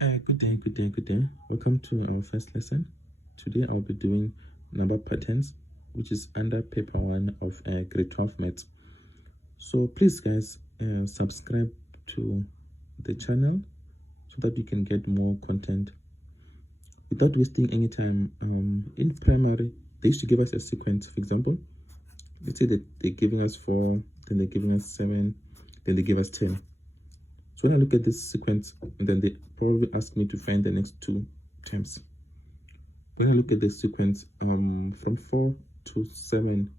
Good day. Welcome to our first lesson. Today I'll be doing number patterns, which is under paper 1 of grade 12 maths. So please guys, subscribe to the channel so that you can get more content. Without wasting any time, in primary, they used to give us a sequence. For example, let's say that they're giving us 4, then they're giving us 7, then they give us 10. So when I look at this sequence, and then they probably ask me to find the next 2 terms. When I look at the sequence, from 4 to 7,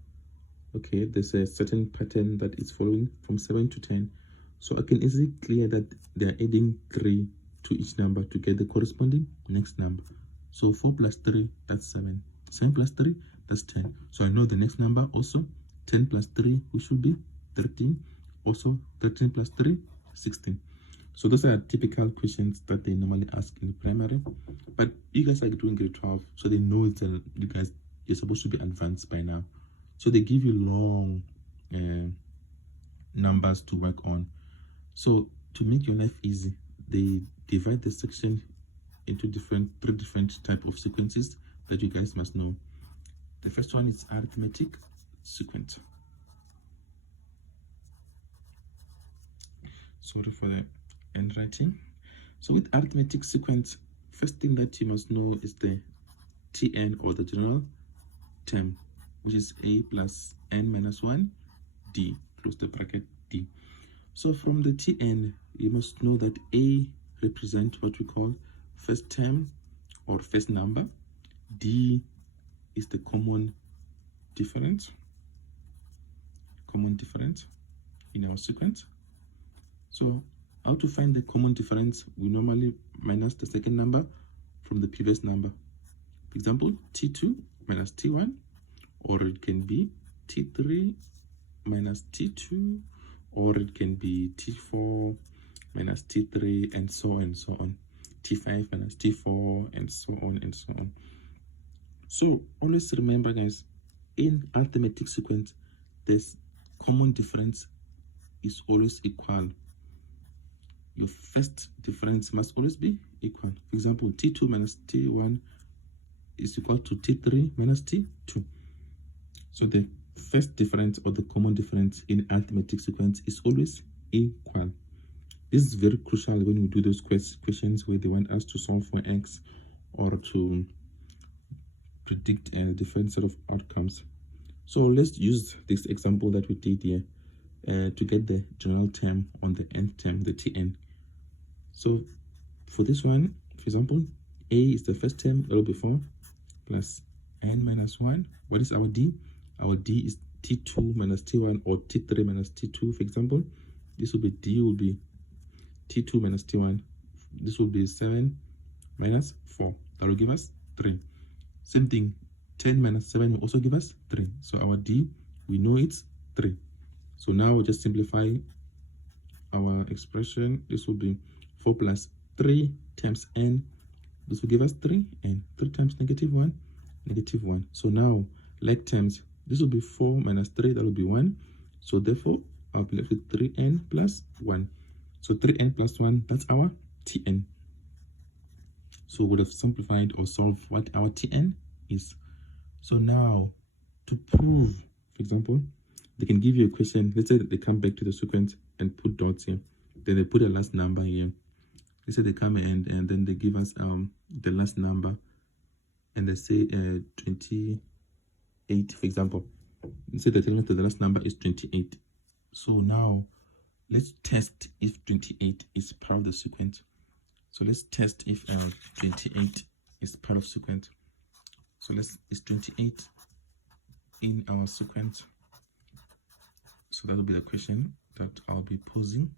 okay, there's a certain pattern that is following from 7 to 10. So I can easily clear that they're adding 3 to each number to get the corresponding next number. So 4 plus 3, that's 7. 7 plus 3, that's 10. So I know the next number also. 10 plus 3, which will be 13. Also 13 plus 3, 16. So those are typical questions that they normally ask in primary, but you guys are doing grade 12, so they know it's you're supposed to be advanced by now. So they give you long numbers to work on. So to make your life easy, they divide the section into three different type of sequences that you guys must know. The first one is arithmetic sequence. Sorry for the handwriting. So with arithmetic sequence, first thing that you must know is the Tn, or the general term, which is a plus n minus 1 d, close the bracket d. So from the Tn, you must know that a represents what we call first term or first number. D is the common difference in our sequence. So how to find the common difference? We normally minus the second number from the previous number. For example, T2 minus T1, or it can be T3 minus T2, or it can be T4 minus T3, and so on and so on. T5 minus T4, and so on and so on. So always remember guys, in arithmetic sequence, this common difference is always equal. Your first difference must always be equal. For example, T2 minus T1 is equal to T3 minus T2. So the first difference, or the common difference in arithmetic sequence, is always equal. This is very crucial when we do those questions where they want us to solve for x or to predict a different set of outcomes. So let's use this example that we did here to get the general term on the nth term, the Tn. So for this one, for example, a is the first term, that will be 4 plus n minus 1. What is our d? Our d is T2 minus T1, or T3 minus T2, for example. This will be d will be T2 minus T1. This will be 7 minus 4. That will give us 3. Same thing, 10 minus 7 will also give us 3. So our d, we know it's 3. So now we'll just simplify our expression. This will be 4 plus 3 times n. This will give us 3n. 3 times negative 1, negative 1. So now, like terms, this will be 4 minus 3, that will be 1. So therefore, I'll be left with 3n plus 1. So 3n plus 1, that's our Tn. So we would have simplified or solved what our Tn is. So now, to prove, for example, they can give you a question. Let's say that they come back to the sequence and put dots here. Then they put a last number here. Let's say they come and then they give us the last number, and they say 28, for example. Let's say they tell us that the last number is 28. So now let's test if 28 is part of the sequence. So let's test if 28 is part of sequence. So is 28 in our sequence? So that will be the question that I'll be posing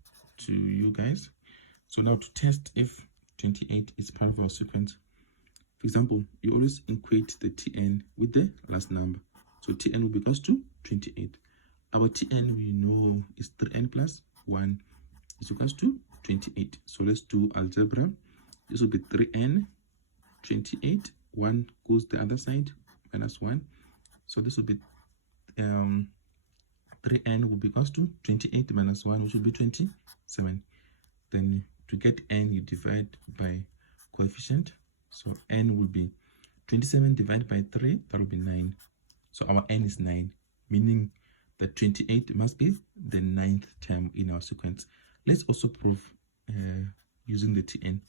to you guys. So now to test if 28 is part of our sequence, for example, you always equate the Tn with the last number. So Tn will be equals to 28. Our Tn, we know, is 3n plus 1 is equals to 28. So let's do algebra. This will be 3n, 28, 1 goes the other side, minus 1. So this will be 3n will be equals to 28 minus 1, which will be 27. Then to get n, you divide by coefficient. So n will be 27 divided by 3, that will be 9. So our n is 9, meaning that 28 must be the 9th term in our sequence. Let's also prove using the Tn.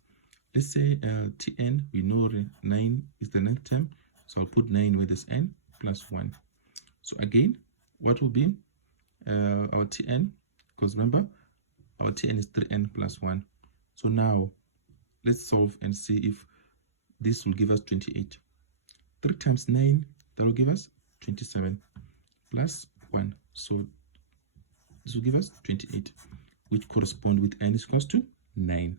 Let's say Tn, we know 9 is the 9th term, so I'll put 9 where there's n plus 1. So again, what will be our Tn? Because remember, our Tn is 3n plus 1. So now, let's solve and see if this will give us 28. 3 times 9, that will give us 27 plus 1. So this will give us 28, which correspond with n is equals to 9.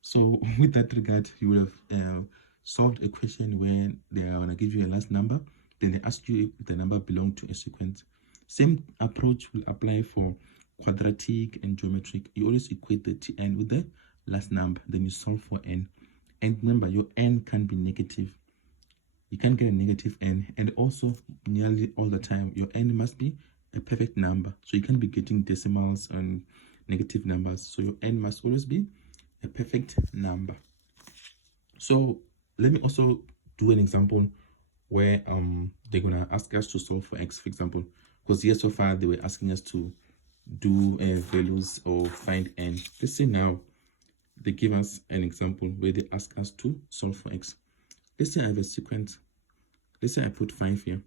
So with that regard, you will have solved a question where they are going to give you a last number, then they ask you if the number belongs to a sequence. Same approach will apply for quadratic and geometric. You always equate the Tn with the last number, then you solve for n. And remember, your n can be negative. You can't get a negative n, and also nearly all the time your n must be a perfect number, so you can't be getting decimals and negative numbers. So your n must always be a perfect number. So let me also do an example where they're gonna ask us to solve for x, for example, because here so far they were asking us to do values or find n. Let's say now they give us an example where they ask us to solve for x. Let's say I have a sequence. Let's say I put 5 here,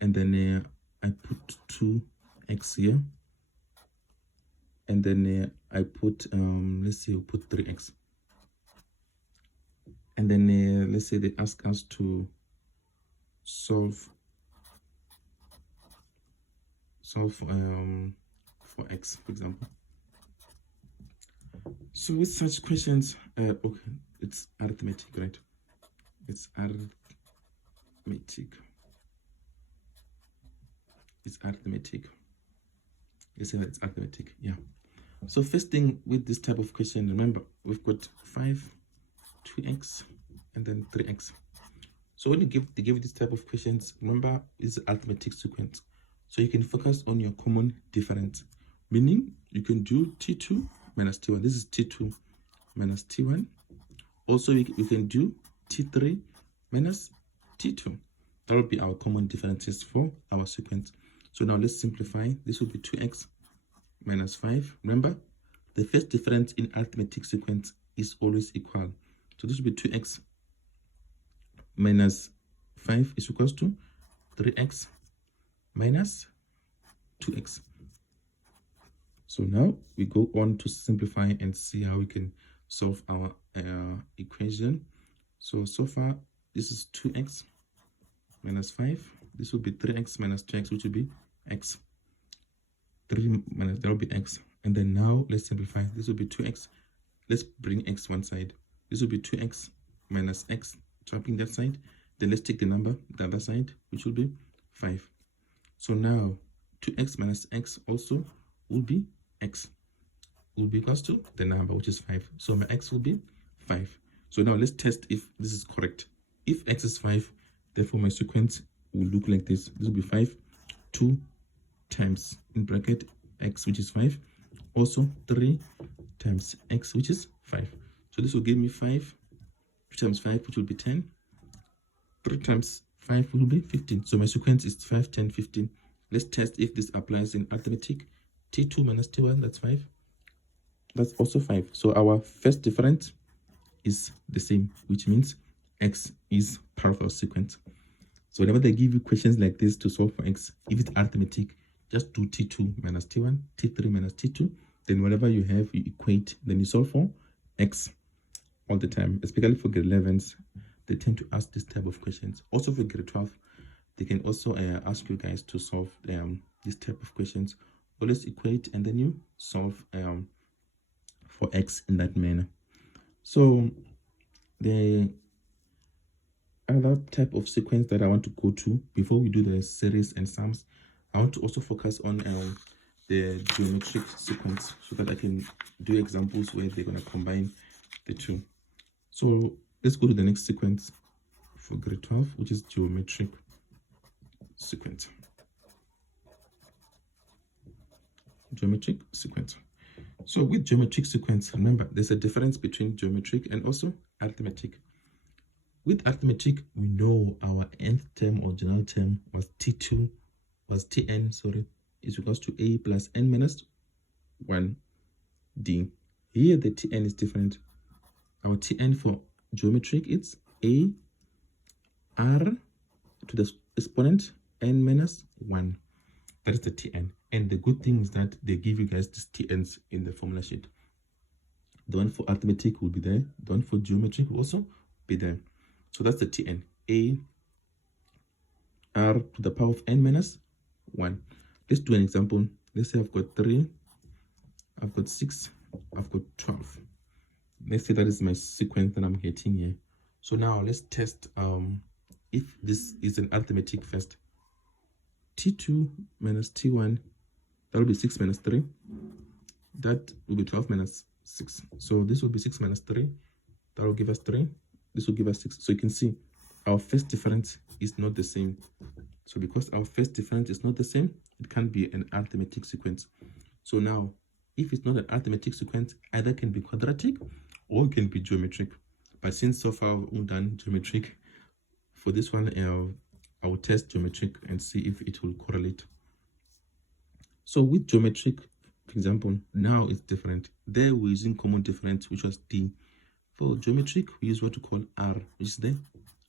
and then I put 2x here, and then I put let's say we put 3x, and then let's say they ask us to solve for x, for example. So with such questions, okay, it's arithmetic, right? It's arithmetic. It's arithmetic. Let's say that it's arithmetic, yeah. So first thing with this type of question, remember, we've got 5, 2x, and then 3x. So when they give this type of questions, remember, it's an arithmetic sequence. So you can focus on your common difference, meaning you can do T2 minus T1. This is T2 minus T1. Also, you can do T3 minus T2. That will be our common differences for our sequence. So now let's simplify. This will be 2x minus 5. Remember, the first difference in arithmetic sequence is always equal. So this will be 2x minus 5 is equals to 3x minus 2x. So now we go on to simplify and see how we can solve our equation. So far, this is 2x minus 5. This will be 3x minus 2x, which will be x. 3 minus, that will be x. And then now let's simplify. This will be 2x. Let's bring x one side. This will be 2x minus x, swapping that side. Then let's take the number, the other side, which will be 5. So now 2x minus x also will be x, will be equals to the number, which is 5. So my x will be 5. So now let's test if this is correct. If x is 5, therefore my sequence will look like this. This will be 5, 2 times in bracket x, which is 5, also 3 times x, which is 5. So this will give me 5, 2 times 5, which will be 10, 3 times 5 will be 15. So my sequence is 5, 10, 15. Let's test if this applies in arithmetic. T2 minus T1, that's 5. That's also 5. So our first difference is the same, which means x is part of our sequence. So whenever they give you questions like this to solve for x, if it's arithmetic, just do T2 minus T1, T3 minus T2. Then whatever you have, you equate, then you solve for x all the time. Especially for grade 11s, they tend to ask this type of questions. Also for grade 12, they can also ask you guys to solve this type of questions. Always equate and then you solve for x in that manner. So the other type of sequence that I want to go to before we do the series and sums, I want to also focus on the geometric sequence so that I can do examples where they're going to combine the two. So let's go to the next sequence for grade 12, which is geometric sequence. Geometric sequence. So with geometric sequence, remember, there's a difference between geometric and also arithmetic. With arithmetic, we know our nth term or general term was tn, is equals to a plus n minus 1d. Here the tn is different. Our tn for geometric, it's a r to the exponent n minus 1. That is the tn. And the good thing is that they give you guys these tn's in the formula sheet. The one for arithmetic will be there. The one for geometric will also be there. So that's the tn. A r to the power of n minus 1. Let's do an example. Let's say I've got 3, I've got 6, I've got 12. Let's say that is my sequence that I'm getting here. So now let's test if this is an arithmetic first. T2 minus T1, that will be 6 minus 3. That will be 12 minus 6. So this will be 6 minus 3. That will give us 3. This will give us 6. So you can see our first difference is not the same. So because our first difference is not the same, it can't be an arithmetic sequence. So now, if it's not an arithmetic sequence, either can be quadratic or it can be geometric. But since so far we've done geometric, for this one, I will test geometric and see if it will correlate. So with geometric, for example, now it's different. There we're using common difference, which was d. For geometric, we use what we call r, which is the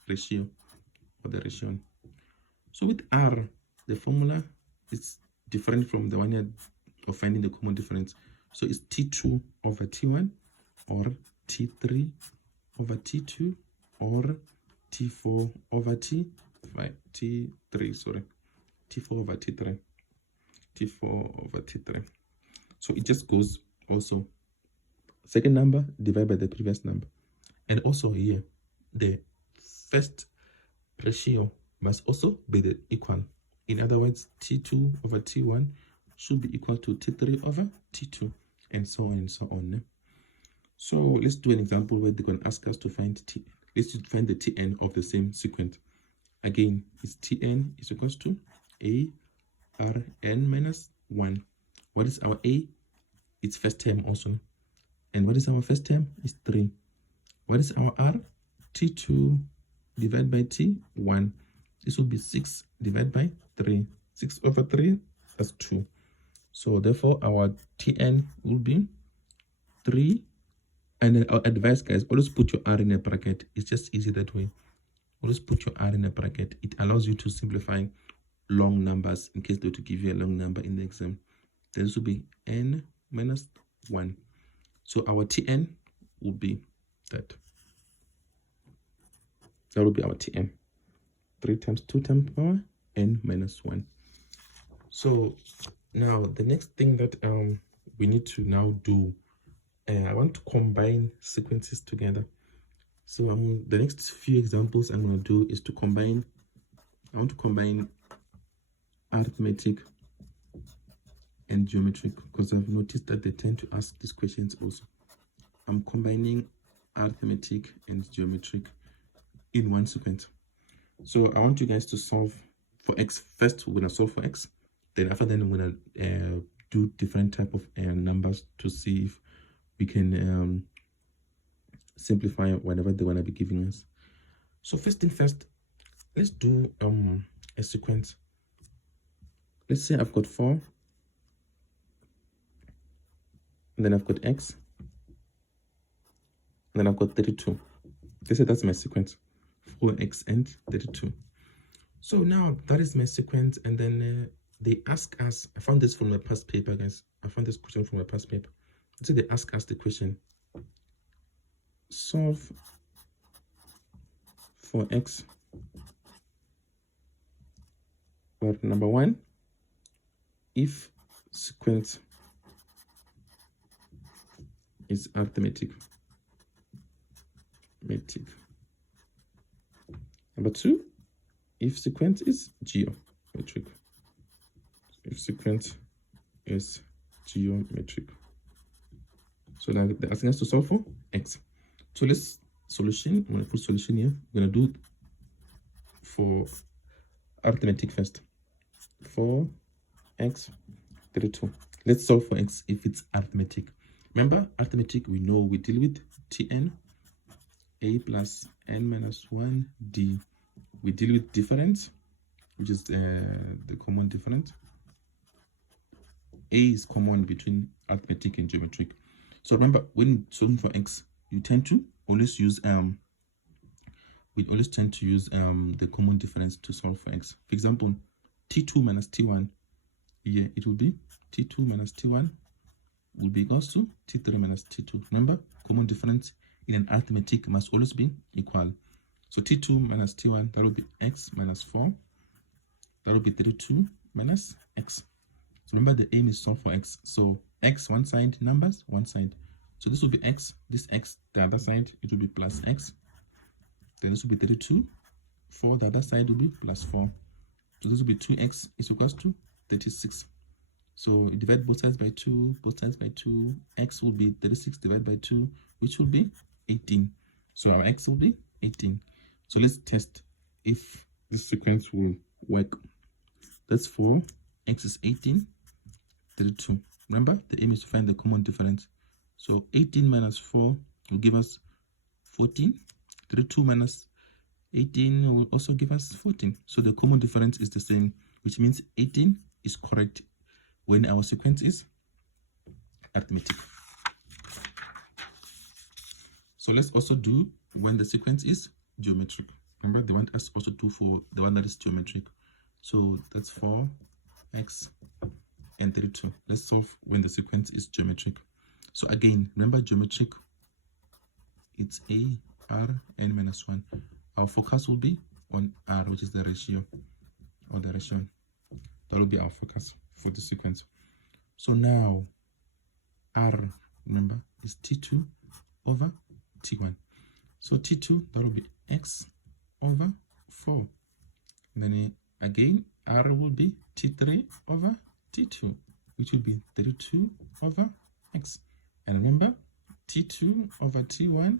ratio or the ratio. So with r, the formula is different from the one of finding the common difference. So it's T2 over T1 or T3 over T2 or T4 over T3, T4 over T3, T4 over T3. So it just goes also second number divided by the previous number. And also here, the first ratio must also be the equal. In other words, T2 over T1 should be equal to T3 over T2, and so on and so on. So let's do an example where they're going to ask us to find T. Let's find the Tn of the same sequence. Again, it's Tn is equals to a r n minus 1. What is our a? It's first term also. And what is our first term? It's 3. What is our r? T2 divided by T1. This will be 6 divided by 3. 6 over 3, that's 2. So therefore, our Tn will be 3. And then our advice, guys, always put your r in a bracket. It's just easy that way. Always put your r in a bracket. It allows you to simplify long numbers in case they were to give you a long number in the exam. Then this will be n minus 1. So our Tn will be that. That will be our Tn. 3 times 2 times power n minus 1. So now the next thing that we need to now do, I want to combine sequences together. So the next few examples I'm going to do is to combine. I want to combine arithmetic and geometric, because I've noticed that they tend to ask these questions also. I'm combining arithmetic and geometric in one sequence. So I want you guys to solve for x. First, we're going to solve for x. Then after that, we're going to do different type of numbers to see if we can simplify whatever they're going to be giving us. So first thing first, let's do a sequence. Let's say I've got 4, and then I've got x, and then I've got 32. Let's say that's my sequence, 4x and 32. So now that is my sequence, and then they ask us, I found this from my past paper, guys. I found this question from my past paper. So they ask us the question, solve for x where number 1, if sequence is arithmetic. Number 2, if sequence is geometric. If sequence is geometric. So now they're asking us to solve for x. So let's solution. I'm going to put solution here. I'm going to do for arithmetic first. 4x 32. Let's solve for x if it's arithmetic. Remember, arithmetic, we know we deal with Tn, a plus n minus 1 d. We deal with difference, which is the common difference. A is common between arithmetic and geometric. So remember, when solving for x, you tend to always use the common difference to solve for x. For example, t2 minus t1, here it will be t2 minus t1 will be equals to t3 minus t2. Remember, common difference in an arithmetic must always be equal. So t2 minus t1, that will be x minus 4. That will be 32 minus x. So remember, the aim is solve for x. So x one side, numbers one side. So this will be x, this x, the other side, it will be plus x. Then this will be 32. 4, the other side will be plus 4. So this will be 2x is equals to 36. So you divide both sides by 2, both sides by 2. X will be 36 divided by 2, which will be 18. So our x will be 18. So let's test if this sequence will work. That's 4, x is 18, 32. Remember, the aim is to find the common difference. So 18 minus 4 will give us 14. 32 minus 18 will also give us 14. So the common difference is the same, which means 18 is correct when our sequence is arithmetic. So let's also do when the sequence is geometric. Remember, they want us also to for the one that is geometric. So that's 4x and 32. Let's solve when the sequence is geometric. So again, remember, geometric, it's a, r, n minus 1. Our focus will be on r, which is the ratio, or the ratio. That will be our focus for the sequence. So now, r, remember, is t2 over t1. So t2, that will be x over 4. And then again, r will be t3 over t2, which will be 32 over x. And remember, t2 over t1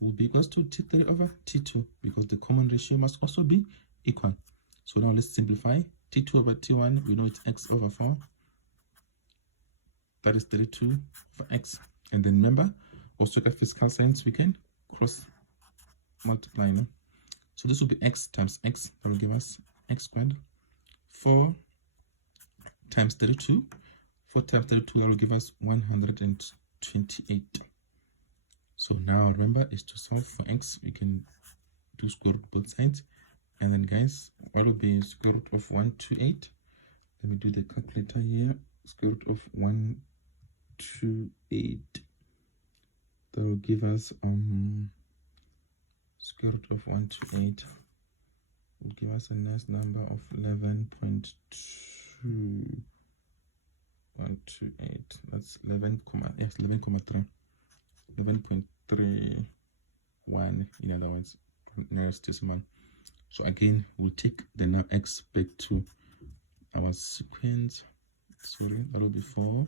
will be equals to t3 over t2, because the common ratio must also be equal. So now let's simplify. t2 over t1, we know it's x over 4. That is 32 over x. And then remember, also at physical science, we can cross multiply. No? So this will be x times x. That will give us x squared. 4 times 32. 4 times 32, that will give us 128. So now remember, is to solve for x, we can do square root both sides. And then guys, what will be square root of 128? Let me do the calculator here. Square root of 128. That will give us square root of 128 will give us a nice number of 11.2. 128. That's 11.3. 11.31 in other words, nearest decimal. So again, we'll take the now x back to our sequence. Sorry, that will be 4,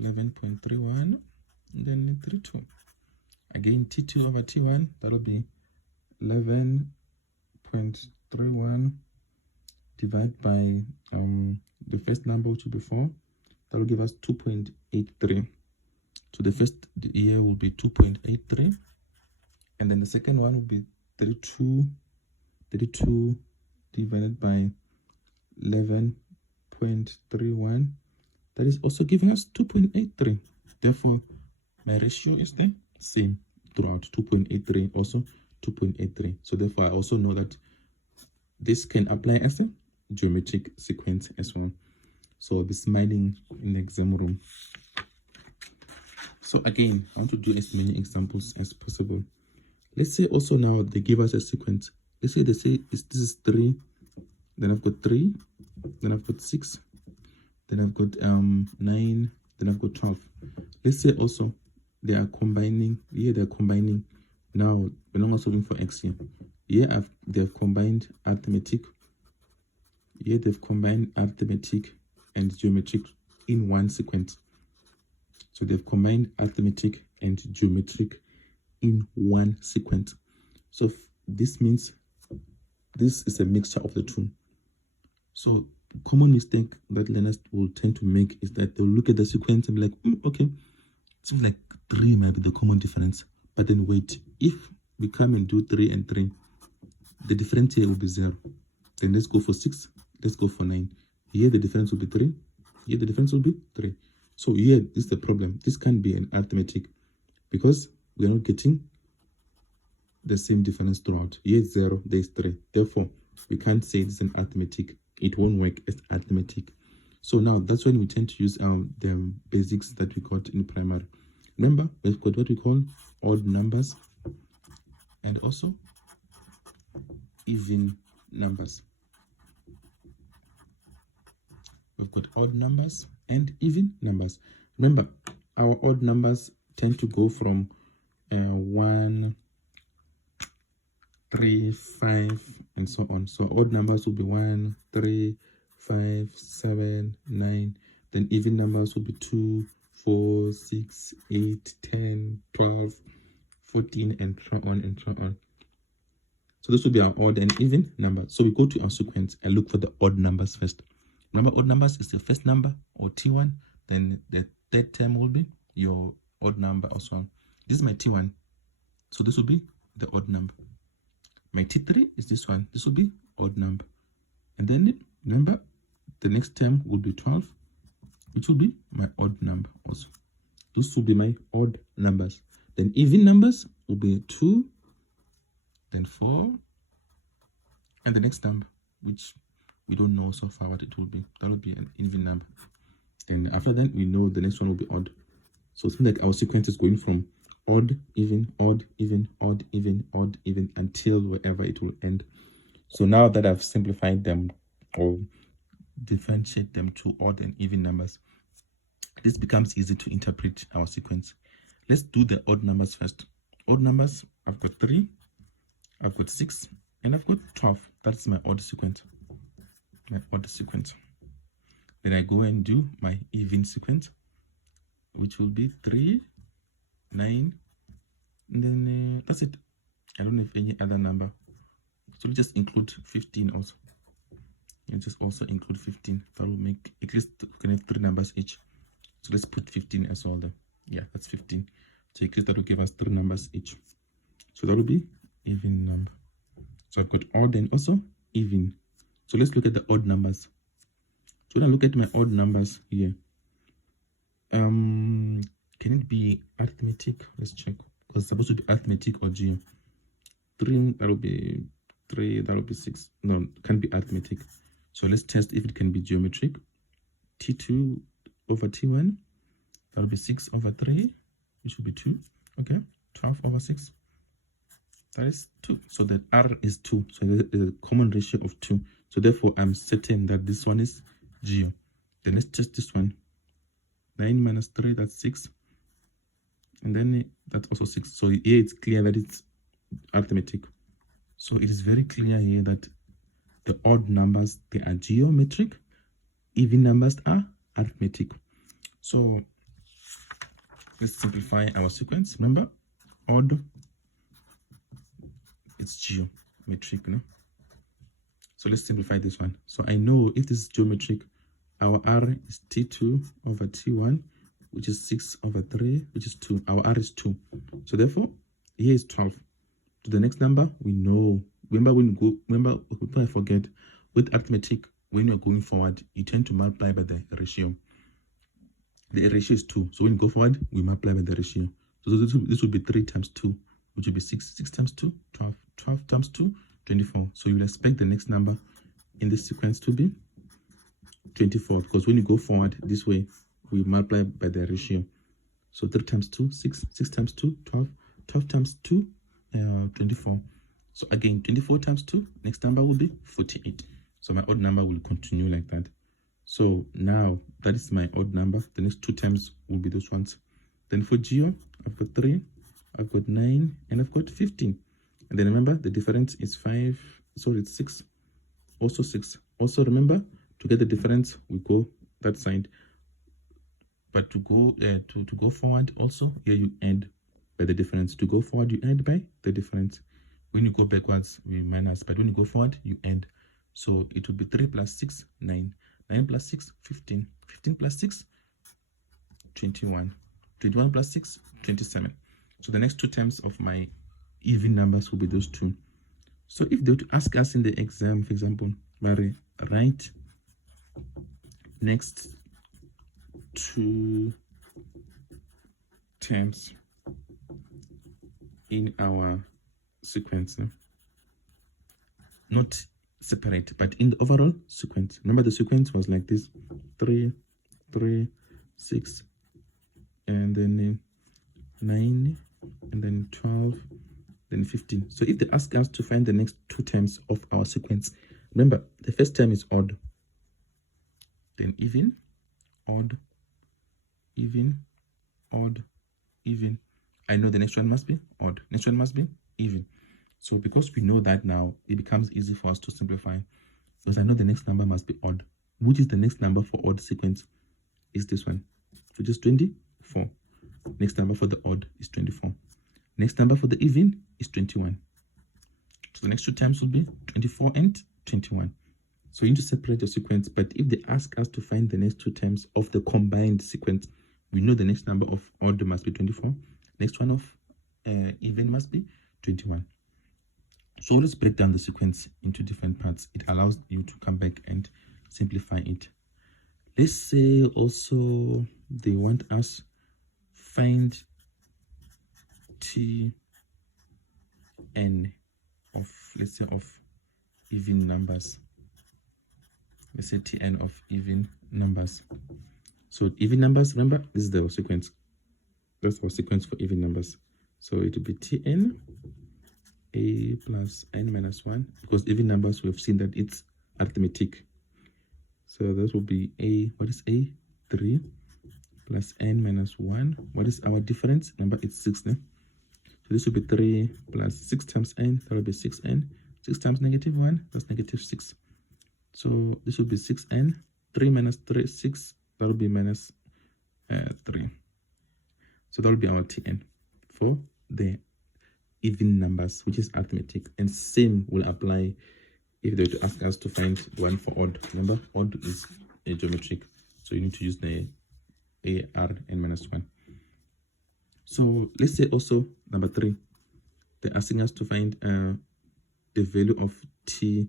11.31, then 32. Again, t2 over t1, that will be 11.31 divided by the first number, which will be 4. That will give us 2.83. So the first year will be 2.83, and then the second one will be 32 divided by 11.31. That is also giving us 2.83. Therefore, my ratio is the same throughout, 2.83, also 2.83. So therefore, I also know that this can apply as a geometric sequence as well. So the smiling in the exam room. So again, I want to do as many examples as possible. Let's say also now they give us a sequence. Let's say they say this is 3, then I've got 3, then I've got 6, then I've got 9, then I've got 12. Let's say also they are combining. Here they're combining. Now we're no longer solving for x here. Here they've combined arithmetic. Here they've combined arithmetic and geometric in one sequence. So they've combined arithmetic and geometric in one sequence. So this means this is a mixture of the two. So common mistake that learners will tend to make is that they'll look at the sequence and be like, okay, seems like 3 might be the common difference. But then wait, if we come and do 3 and 3, the difference here will be 0. Then let's go for 6. Let's go for 9. Here the difference will be 3. Here the difference will be 3. So here is the problem. This can't be an arithmetic because we are not getting the same difference throughout. Here is 0, there is 3. Therefore, we can't say it's an arithmetic. It won't work as arithmetic. So now that's when we tend to use the basics that we got in primary. Remember, we've got what we call odd numbers and also even numbers. We've got odd numbers and even numbers. Remember, our odd numbers tend to go from 1, 3, 5, and so on. So odd numbers will be 1, 3, 5, 7, 9. Then even numbers will be 2, 4, 6, 8, 10, 12, 14, and so on and so on. So this will be our odd and even numbers. So we go to our sequence and look for the odd numbers first. Remember, odd numbers is the first number or T1. Then the third term will be your odd number or so on. This is my T1. So this will be the odd number. My T3 is this one. This will be odd number. And then remember, the next term will be 12, which will be my odd number also. Those will be my odd numbers. Then even numbers will be 2, then 4, and the next number, which we don't know so far what it will be. That will be an even number. And after that, we know the next one will be odd. So it's like our sequence is going from odd, even, odd, even, odd, even, odd, even, until wherever it will end. So now that I've simplified them or differentiate them to odd and even numbers, this becomes easy to interpret our sequence. Let's do the odd numbers first. Odd numbers, I've got 3, I've got 6, and I've got 12. That's my odd sequence. My odd sequence. Then I go and do my even sequence, which will be 3, 9, and then that's it. I don't have any other number. So we just include 15 also. And just also include 15. That will make at least we can have 3 numbers each. So let's put 15 as well there. Yeah, that's 15. So at least that will give us 3 numbers each. So that will be even number. So I've got odd and also even. So let's look at the odd numbers. So when I look at my odd numbers here, can it be arithmetic? Let's check. Because it's supposed to be arithmetic or geo. 3, that will be 3, that will be 6. No, it can't be arithmetic. So let's test if it can be geometric. T2 over T1, that will be 6 over 3, which will be 2. Okay, 12 over 6, that is 2. So that R is 2. So there's a common ratio of 2. So therefore, I'm certain that this one is geo. Then let's test this one. 9 minus 3, that's 6. And then that's also 6. So here it's clear that it's arithmetic. So it is very clear here that the odd numbers, they are geometric. Even numbers are arithmetic. So let's simplify our sequence. Remember, odd, it's geometric, no? So let's simplify this one. So I know if this is geometric, our R is T2 over T1, which is 6 over 3, which is 2. Our R is 2. So therefore, here is 12. To the next number, we know. Remember, before I forget, with arithmetic, when you're going forward, you tend to multiply by the ratio. The ratio is 2. So when you go forward, we multiply by the ratio. So this will be 3 times 2, which will be 6. 6 times 2, 12. 12 times 2, 24. So you'll expect the next number in this sequence to be 24. Because when you go forward this way, we multiply by the ratio. So 3 times 2, 6. 6 times 2, 12. 12 times 2, 24. So again, 24 times 2, next number will be 48. So my odd number will continue like that. So now that is my odd number. The next 2 times will be those ones. Then for geo, I've got 3, I've got 9, and I've got 15. And then remember, the difference is 5. Sorry, it's 6. Also 6. Also remember, to get the difference, we go that side. But to go to go forward, also here you end by the difference. To go forward, you end by the difference. When you go backwards, we minus. But when you go forward, you end. So it would be 3 plus 6, 9. 9 plus 6, 15. 15 plus 6, 21. 21 plus 6, 27. So the next two terms of my even numbers will be those two. So if they were to ask us in the exam, for example, Mary, write next two terms in our sequence, no? Not separate, but in the overall sequence. Remember, the sequence was like this: 3, 3, 6, and then 9, and then 12, then 15. So if they ask us to find the next two terms of our sequence, remember, the first term is odd, then even, odd, even, odd, even. I know the next one must be odd, next one must be even. So because we know that now, it becomes easy for us to simplify, because I know the next number must be odd. Which is the next number for odd sequence? Is this one, which is 24. Next number for the odd is 24. Next number for the even is 21. So the next two terms will be 24 and 21. So you need to separate your sequence, but if they ask us to find the next two terms of the combined sequence, we know the next number of odd must be 24. Next one of even must be 21. So let's break down the sequence into different parts. It allows you to come back and simplify it. Let's say also they want us find Tn of, let's say, of even numbers. Let's say Tn of even numbers. So even numbers, remember, this is the sequence. That's our sequence for even numbers. So it will be Tn a plus n minus 1, because even numbers, we have seen that it's arithmetic. So that will be a, what is a? 3 plus n minus 1. What is our difference? Remember, it's 6. So this will be 3 plus 6 times n, that will be 6n. 6 times negative 1, that's negative 6. So this will be 6n. 3 minus 3, 6, that will be minus 3. So that will be our Tn for the even numbers, which is arithmetic. And same will apply if they were to ask us to find one for odd. Remember, odd is a geometric, so you need to use the ARn minus 1. So let's say also number 3, they're asking us to find the value of T6.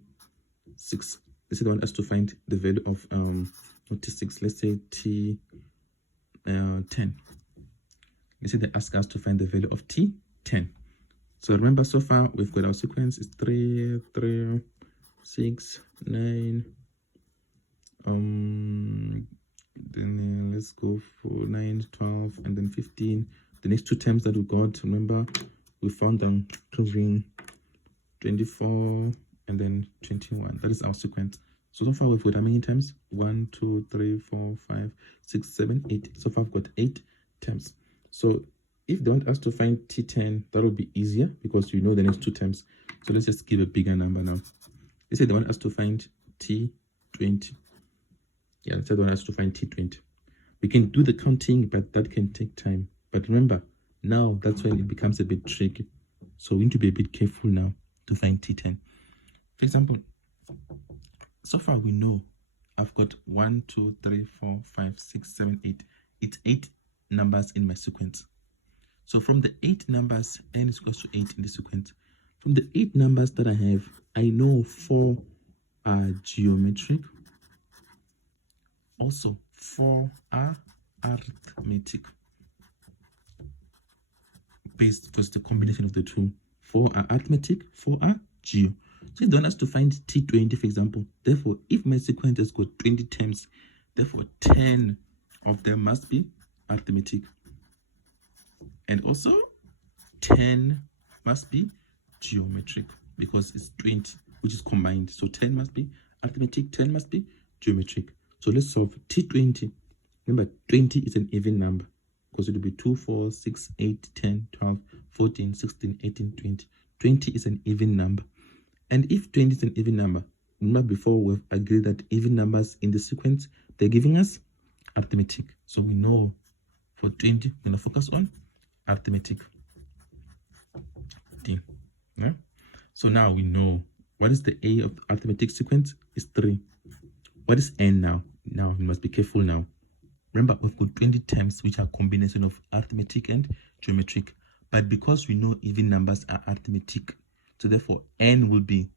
Let's say they want us to find the value of not T6, let's say T10. Let's say they ask us to find the value of T10. So remember, so far we've got our sequence is 3, 3, 6, 9. Then let's go for 9, 12, and then 15. The next two terms that we got, remember, we found them covering 24 and then 21. That is our sequence. So far we've got how many terms? 1, 2, 3, 4, 5, 6, 7, 8. So far I've got 8 terms. So if they want us to find T10, that will be easier because you know the next two terms. So let's just give a bigger number now. Let's say they want us to find T20. Yeah, let's say they want us to find T20. We can do the counting, but that can take time. But remember, now that's when it becomes a bit tricky. So we need to be a bit careful now to find T10. For example, so far we know I've got 1, 2, 3, 4, 5, 6, 7, 8. It's 8 numbers in my sequence. So from the 8 numbers, n is equal to 8 in the sequence. From the 8 numbers that I have, I know 4 are geometric. Also, 4 are arithmetic. Based just the combination of the two. 4 are arithmetic, 4 are geo. So if they want us to find T20, for example, therefore, if my sequence has got 20 terms, therefore 10 of them must be arithmetic. And also 10 must be geometric because it's 20, which is combined. So 10 must be arithmetic, 10 must be geometric. So let's solve T20. Remember, 20 is an even number because it will be 2, 4, 6, 8, 10, 12, 14, 16, 18, 20. 20 is an even number. And if 20 is an even number, remember before we've agreed that even numbers in the sequence, they're giving us arithmetic. So we know for 20, we're going to focus on arithmetic. D. Yeah? So now we know what is the A of the arithmetic sequence is 3. What is n now? Now you must be careful now. Remember, we've got 20 terms which are combination of arithmetic and geometric. But because we know even numbers are arithmetic, so therefore n will be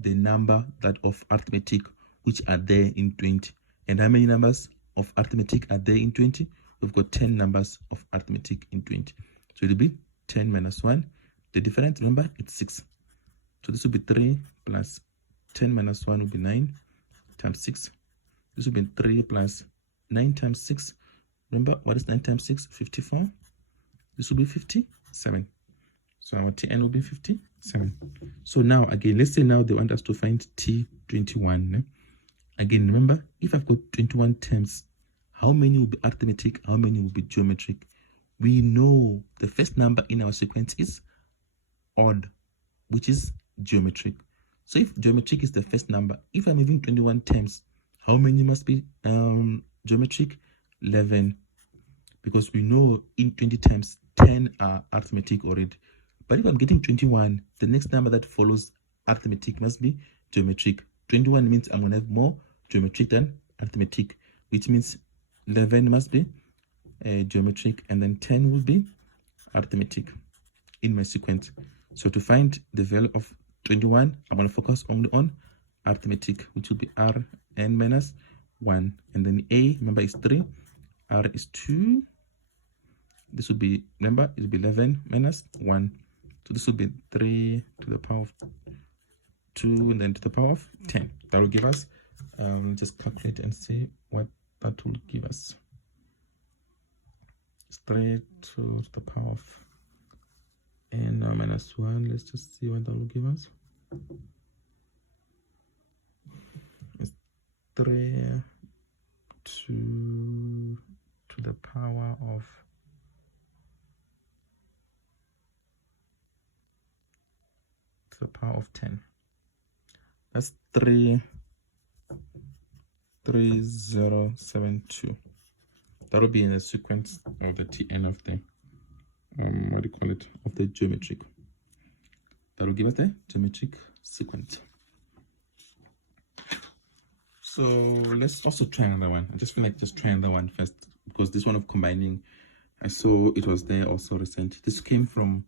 the number that of arithmetic which are there in 20. And how many numbers of arithmetic are there in 20? We've got 10 numbers of arithmetic in 20. So it will be 10 minus 1. The difference, remember, it's 6. So this will be 3 plus 10 minus 1 will be 9 times 6. This will be 3 plus 9 times 6. Remember, what is 9 times 6? 54. This will be 57. So our Tn will be 57. So now, again, let's say now they want us to find T21. Eh? Again, remember, if I've got 21 terms, how many will be arithmetic? How many will be geometric? We know the first number in our sequence is odd, which is geometric. So if geometric is the first number, if I'm having 21 terms, how many must be geometric? 11. Because we know in 20 terms, 10 are arithmetic already. But if I'm getting 21, the next number that follows arithmetic must be geometric. 21 means I'm going to have more geometric than arithmetic, which means 11 must be geometric, and then 10 will be arithmetic in my sequence. So to find the value of 21, I'm going to focus only on arithmetic, which will be r n minus 1. And then a, remember, is 3. R is 2. This would be, remember, it will be 11 minus 1. So this will be 3 to the power of 2 and then to the power of 10. That will give us, just calculate and see what that will give us. It's 3 to the power of n minus 1. Let's just see what that will give us. It's 3 to the power of 10. That's 3072. That will be in the sequence of the Tn of the what do you call it, of the geometric. That will give us the geometric sequence. So let's also try another one. I just feel like just try another one first, because this one of combining, I saw it was there also recent. This came from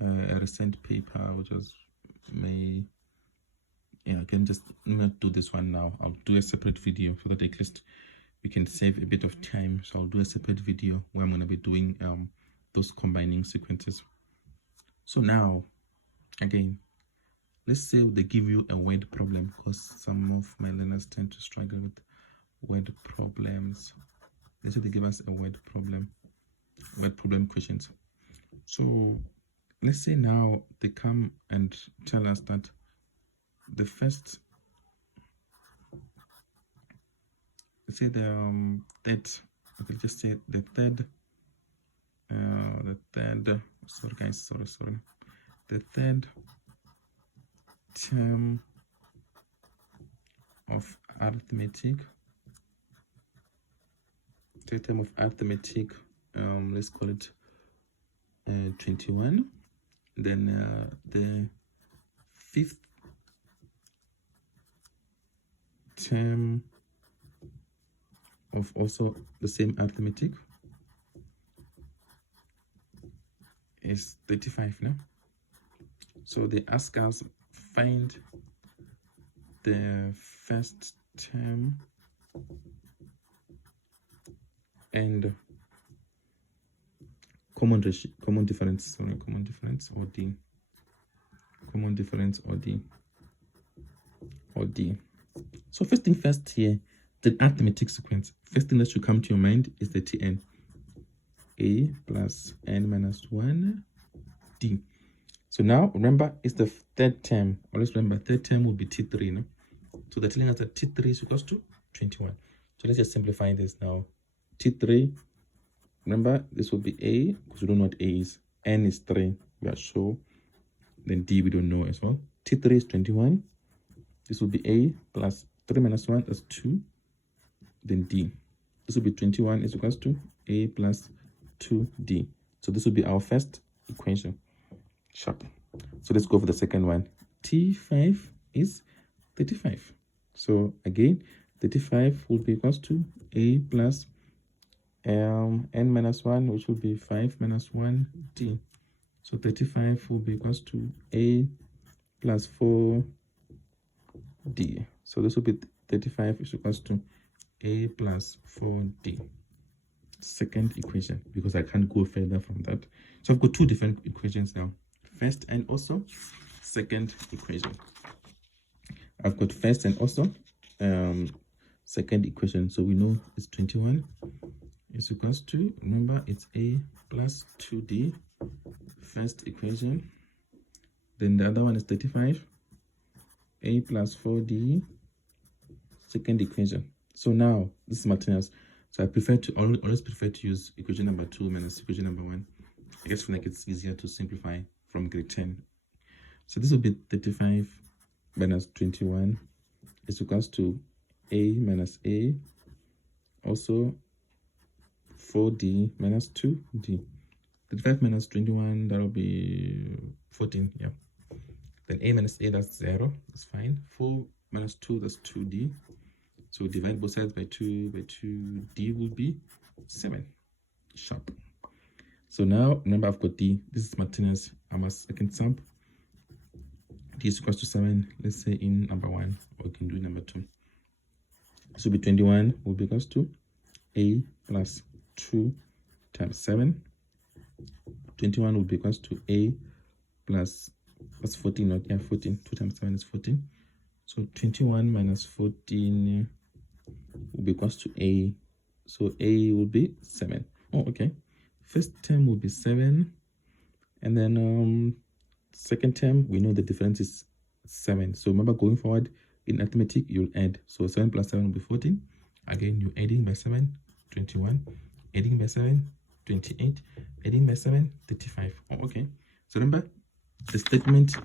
a recent paper, which was May. Yeah, I can just not do this one now. I'll do a separate video so that at least we can save a bit of time. So I'll do a separate video where I'm going to be doing those combining sequences. So now, again, let's say they give you a word problem, because some of my learners tend to struggle with word problems. Let's say they give us a word problem questions. So let's say now they come and tell us that the first, let's say the third, okay, just say the third, sorry guys, sorry. The third term of arithmetic, let's call it 21. Then the fifth term of also the same arithmetic is 35 now. So they ask us find the first term and common difference or D. So first thing first here, the arithmetic sequence. First thing that should come to your mind is the Tn. A plus n minus 1 D. So now remember, it's the third term. Always remember, third term will be T3. No? So they're telling us that T3 is equals to 21. So let's just simplify this now. T3, remember, this will be A, because we don't know what A is. N is 3, we are sure. Then D, we don't know as well. T3 is 21. This will be A plus 3 minus 1, that's 2. Then D. This will be 21 is equals to A plus 2D. So this will be our first equation. Sharp. So let's go for the second one. T5 is 35. So again, 35 will be equals to A plus n minus 1, which will be 5 minus 1 d. So 35 will be equals to a plus 4 d. So this will be 35 is equals to a plus 4d. Second equation, because I can't go further from that. So I've got two different equations now. First and also second equation. I've got first and also second equation. So we know it's 21 is equals to, remember, it's a plus 2d, first equation. Then the other one is 35, a plus 4d, second equation. So now this is Martinez. So I always prefer to use equation number 2 minus equation number 1. I just feel like it's easier to simplify from grade 10. So this will be 35 minus 21 is equals to a minus a, also 4d minus 2d. 35 minus 21, that will be 14, yeah. Then a minus a, that's 0, that's fine. 4 minus 2, that's 2d. So divide both sides by 2, d will be 7, sharp. So now, remember, I've got d. This is Martinez. I'm a second sum. D is equals to 7, let's say in number 1, or we can do number 2. So be 21 will be equals to a plus 2 times 7. 21 will be equals to a plus, that's 14, not, yeah, 14. 2 times 7 is 14. So 21 minus 14 will be equals to a. So a will be 7. Oh, okay. First term will be 7. And then second term, we know the difference is 7. So remember, going forward in arithmetic, you'll add. So 7 plus 7 will be 14. Again, you're adding by 7, 21. Adding by 7, 28. Adding by 7, 35. Oh, okay. So remember, the statement,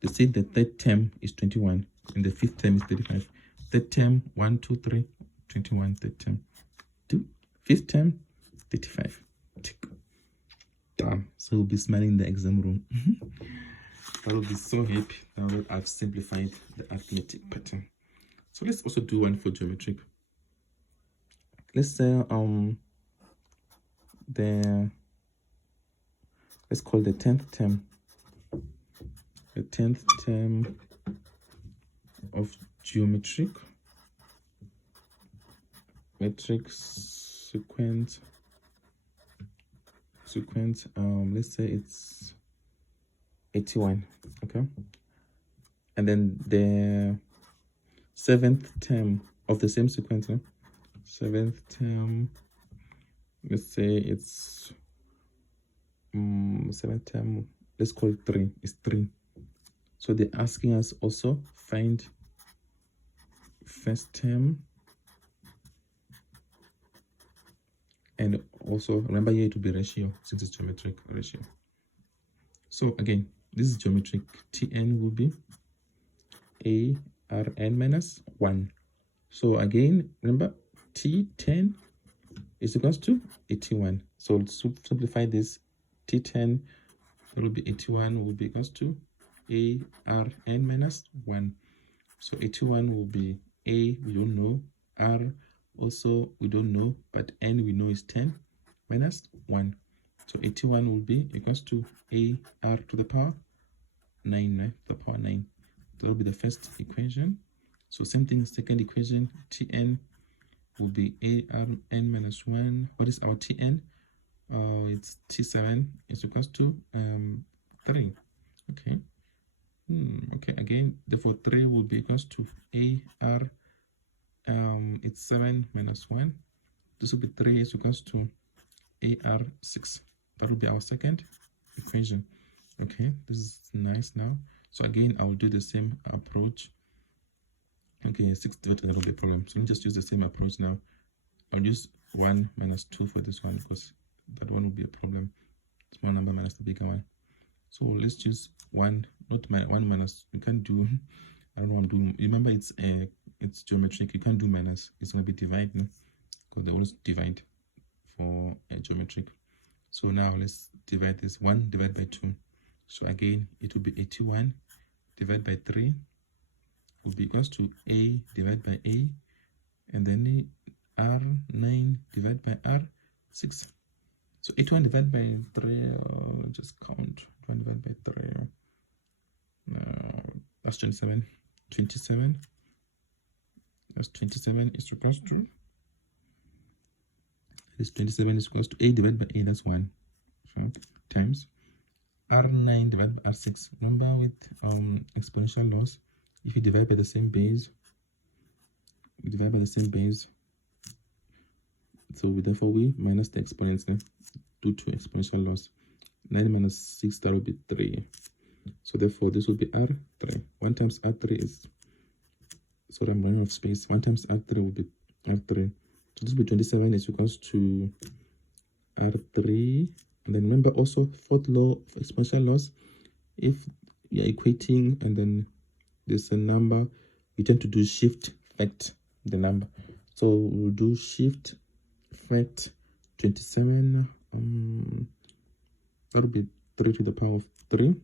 they say the third term is 21 and the fifth term is 35. Third term, 1, 2, 3, 21. Third term, 2. Fifth term, 35. Tick. Done. So we'll be smiling in the exam room. I will be so happy now that I've simplified the arithmetic pattern. So let's also do one for geometric. Let's say let's call the 10th term. The 10th term of geometric metric sequence, let's say it's 81, okay? And then the 7th term of the same sequence, no? 7th term, let's say it's 7th term, let's call it 3, it's 3. So they're asking us also find first term, and also remember here it will be ratio since it's geometric ratio. So again, this is geometric. Tn will be a rn minus 1. So again, remember T10 is equals to 81. So let's simplify this. T10 will be 81 will be equals to a rn minus 1. So 81 will be a, we don't know, r also we don't know, but n we know is 10 minus 1. So 81 will be equals to a r to the power 9, right? To the power 9. That will be the first equation. So same thing, second equation, Tn will be a r n minus 1. What is our Tn? It's T7 is equals to 3. Okay. Okay, again, therefore 3 will be equals to a r, it's 7 minus 1. This will be 3 is equals to ar 6. That will be our second equation. Okay, this is nice now. So again, I will do the same approach. Okay, 6 divided, that will be a problem. So let me just use the same approach now. I'll use 1 minus 2 for this one because that one will be a problem. Small number minus the bigger one. So let's choose 1, not 1 minus. You can't do, I don't know what I'm doing. Remember, it's geometric. You can't do minus. It's going to be divide, no? Because they always divide for a geometric. So now let's divide this. 1 divided by 2. So again, it will be 81 divided by 3 will be equals to a divided by a, and then r9 divided by r 6. So 81 divided by 3, just count. 21 divided by 3. That's 27. 27. That's 27 is equals to. This 27 is equals to 8 divided by 8, that's 1. So, times R9 divided by R6. Remember with exponential loss, if you divide by the same base, you divide by the same base. So therefore we minus the exponents due to exponential loss. 9 minus 6, that will be 3. So therefore this will be R3. 1 times R3 is, sorry, I'm running out of space. 1 times R3 will be R3. So this will be 27 is equals to R3. And then remember also fourth law of exponential loss. If you're equating and then there's a number, we tend to do shift fact the number. So we'll do shift fact 27. That will be 3 to the power of 3.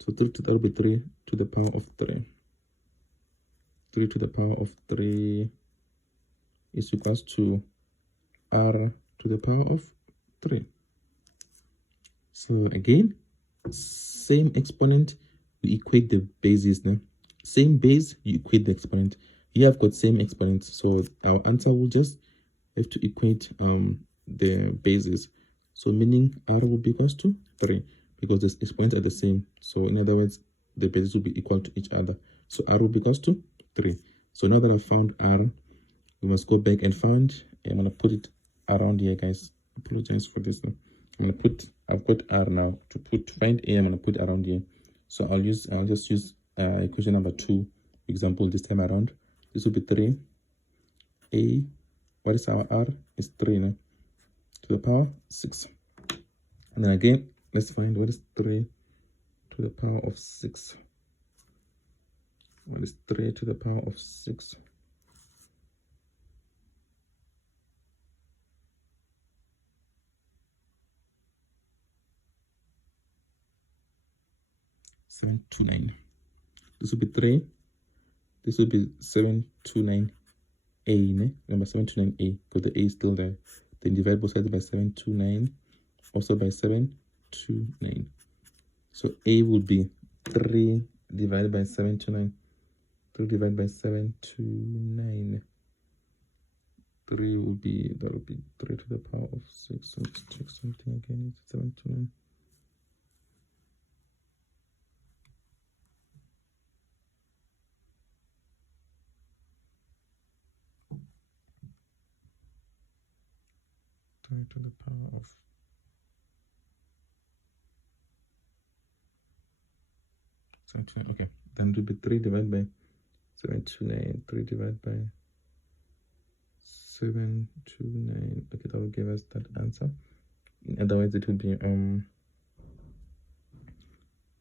So that will be 3 to the power of 3. 3 to the power of 3 is equals to R to the power of 3. So again, same exponent, we equate the bases now. Same base, you equate the exponent. Here I've got same exponent, so our answer will just have to equate the bases. So meaning R will be equals to 3 because the exponents are the same. So in other words, the bases will be equal to each other. So R will be equals to 3. So now that I've found R, we must go back and find. I'm gonna put it around here, guys. Apologize for this now. I've got R now to find A. I'm gonna put around here. So I'll just use equation number 2 example this time around. This will be 3. A, what is our R? Is 3 now to the power 6. And then again, let's find what is 3 to the power of 6. What is 3 to the power of 6? (729). This will be 3. This will be 729A. Remember 729A because the A is still there. Then divide both sides by 729. Also by 729. So A will be 3 divided by 729. 3 divided by 729. 3 will be, that will be 3 to the power of 6. Let's check something again. It's 729. To the power of 729. Okay, then it will be 3 divided by 729. 3 divided by 729. Okay, that will give us that answer. In other words, it will be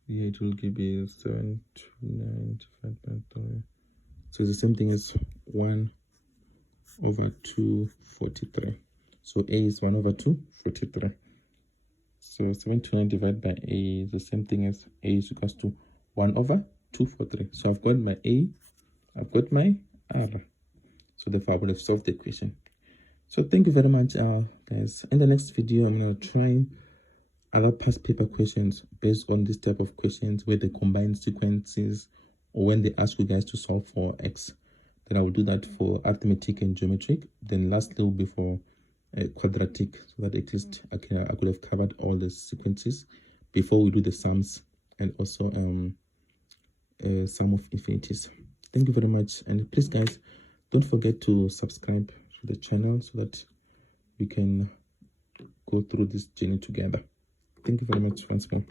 yeah, it will give you 729 divided by 3. So it's the same thing as 1 over 243. So A is 1 over 243. So 729 divided by A is the same thing as A is equals to 1 over 243. So I've got my A, I've got my R. So therefore I would have solved the equation. So thank you very much, guys. In the next video, I'm going to try other past paper questions based on this type of questions where they combine sequences or when they ask you guys to solve for X. Then I will do that for arithmetic and geometric. Then lastly will be for quadratic, so that at least I could have covered all the sequences before we do the sums and also sum of infinities. Thank you very much, and please guys, don't forget to subscribe to the channel so that we can go through this journey together. Thank you very much once more.